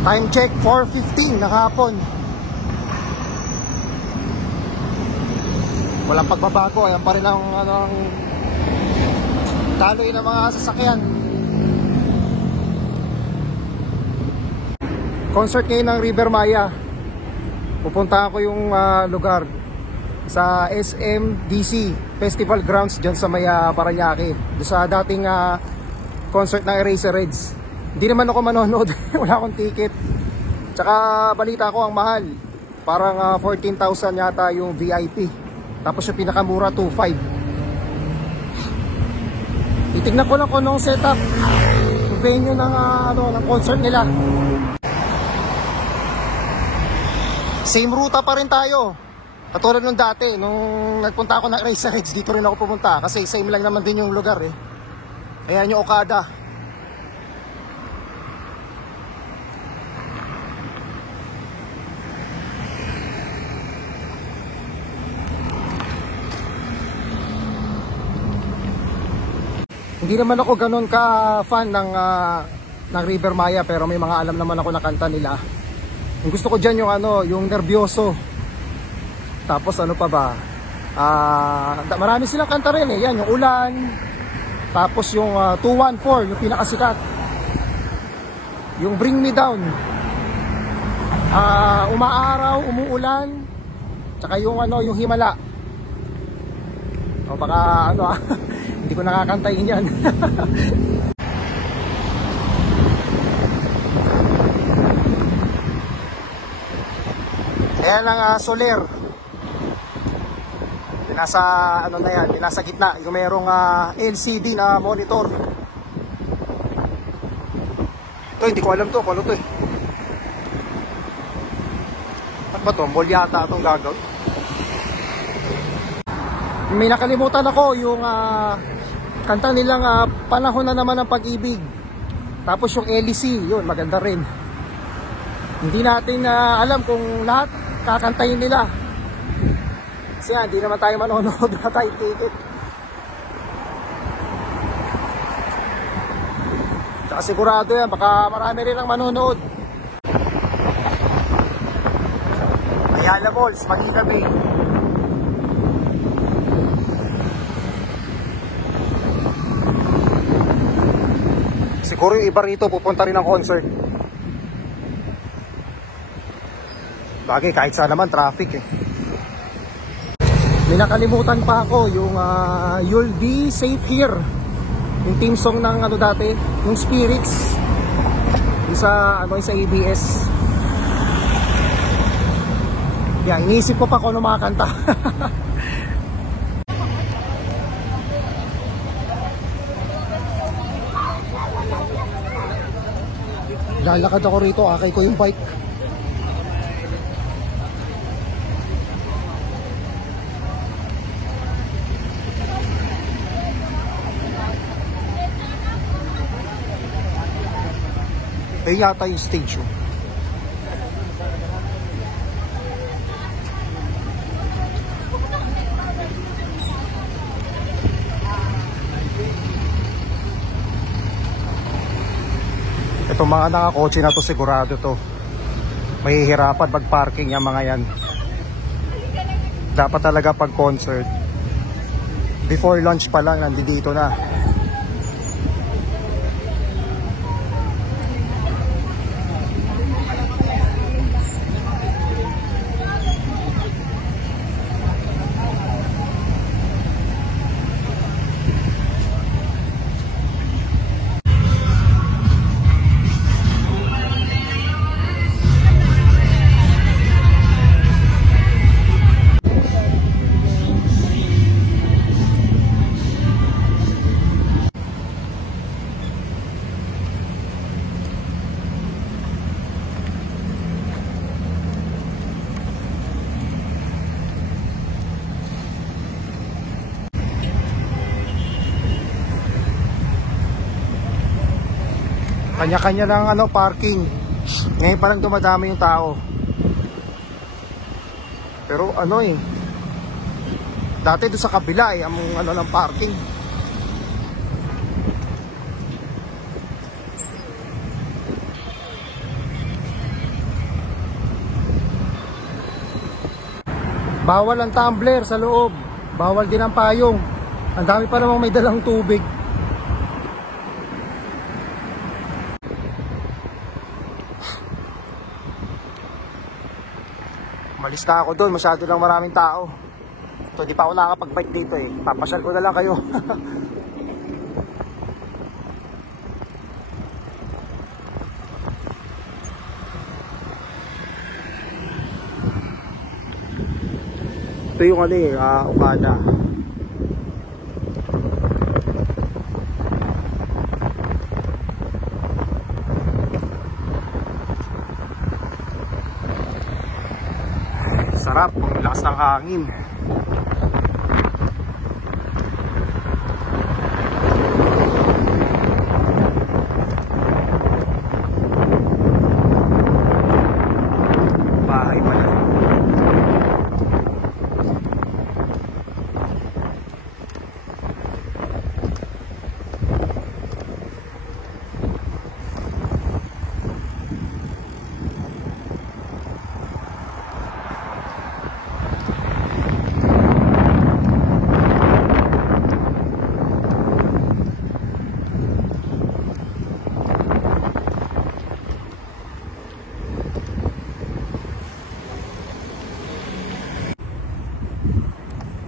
Time check 4:15 ng hapon. Walang pagbabago, ayan pa rin ang daloy ng mga sasakyan. Concert ngayon ng River Maya. Pupunta ako yung lugar sa SMDC Festival Grounds dyan sa may Parañaque, doon sa dating concert ng Eraserheads. Hindi naman ako manonood. Wala akong ticket. Tsaka balita ko ang mahal, parang 14,000 yata yung VIP, tapos yung pinakamura 2,500. Titignan ko lang kung anong setup yung venue ng, ng concert nila. Same ruta pa rin tayo, katulad nung dati nung nagpunta ako ng Eraserheads. Dito rin ako pumunta kasi same lang naman din yung lugar eh. Ayan yung Okada. Hindi naman ako ganun ka fan ng River Maya, pero may mga alam naman ako na kanta nila. Yung gusto ko dyan yung yung Nervyoso. Tapos ano pa ba? Marami silang kanta rin eh. Yan, yung Ulan. Tapos yung 214, yung pinakasikat. Yung Bring Me Down. Umaaraw, Umuulan. Tsaka yung yung Himala. O baka hindi ko nakakantayin yan. Ayan ang Soler. Nasa na yan, nasa gitna. Yung merong LCD na monitor. Ito, hindi ko alam to kung ano to eh. Ano ba to? Mall yata itong gagawin. May nakalimutan ako yung kanta nilang Panahon na Naman ng Pag-ibig. Tapos yung LC, yun maganda rin. Hindi natin alam kung lahat kakantayin nila. Kasi hindi naman tayo manonood na tayo ticket. Tsaka sigurado yan, baka marami rin ang manonood. Ayala Malls, Manila Bay. Siguro yung iba rito pupunta rin ng concert. Bagay, kahit saan naman traffic eh. May nakalimutan pa ako yung You'll Be Safe Here, yung team song ng dati, yung Spirits, yung sa sa ABS. Yan, iniisip ko pa kung ano mga kanta. Lalakad ako rito, akay ko yung bike. Eh yata yung stage oh. Itong mga nakakotse na to sigurado to mahihirapan mag-parking yung mga yan. Dapat talaga pag concert before lunch pa lang nandito na. Kanya-kanya lang parking. Ngayon parang dumadami yung tao. Pero dati doon sa kabila ang ng parking. Bawal ang tumbler sa loob. Bawal din ang payong. Ang dami pa namang may dalang tubig. Malis na ako doon, masyado lang maraming tao. So di pa ako nakakapag-bike dito eh. Papasyal ko na lang kayo. Ito yung ano eh, Okada. Sarap, ang lakas ng hangin. Bahay pala.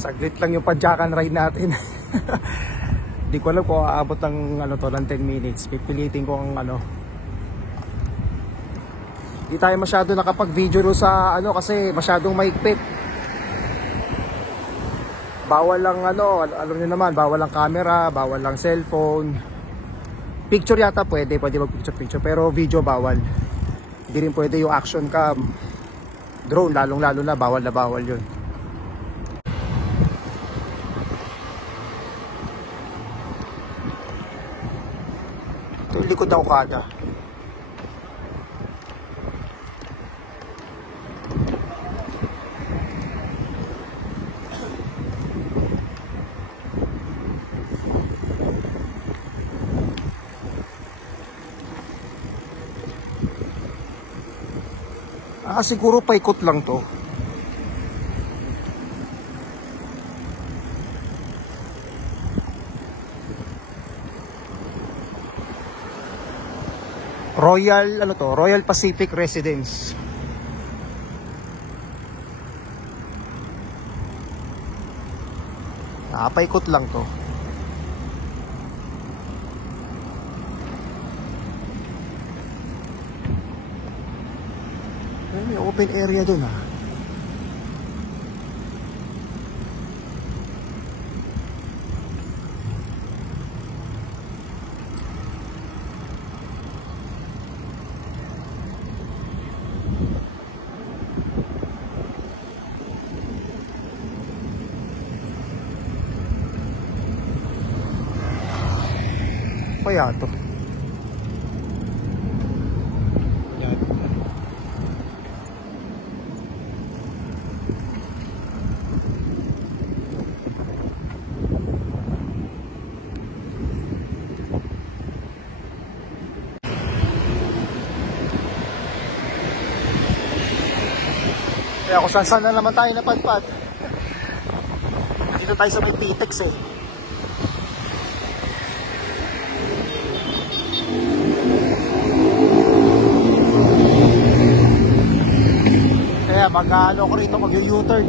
Saglit lang yung padyakan ride natin. Di ko alam kung aabot ng ano to ng 10 minutes. Pipilitin ko ang ano. Di tayo masyado nakapag-video sa ano kasi masyadong maigpit. Bawal lang ano, alam niyo naman, bawal lang camera, bawal lang cellphone. Picture yata pwede mag-picture pero video bawal. Hindi rin pwede yung action cam. Drone lalong-lalo na bawal 'yun. Ito yung likod ng Okada. Siguro paikot lang to. Royal Pacific Residence. Paikot lang to. May open area dun ha. Kaya to. Kaya kung saan na naman tayo napadpad. Dito tayo sa may Pitex eh. Kaya mag-ano ko rito, mag-U-turn.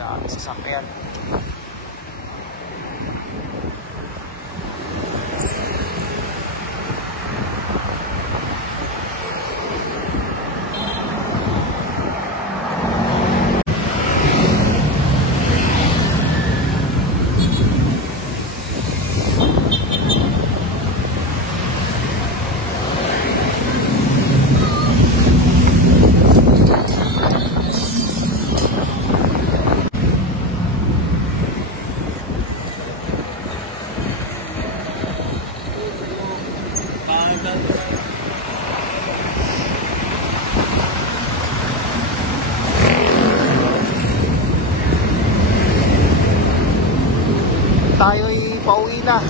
Dami sasakyan. Tayo'y pauwi na.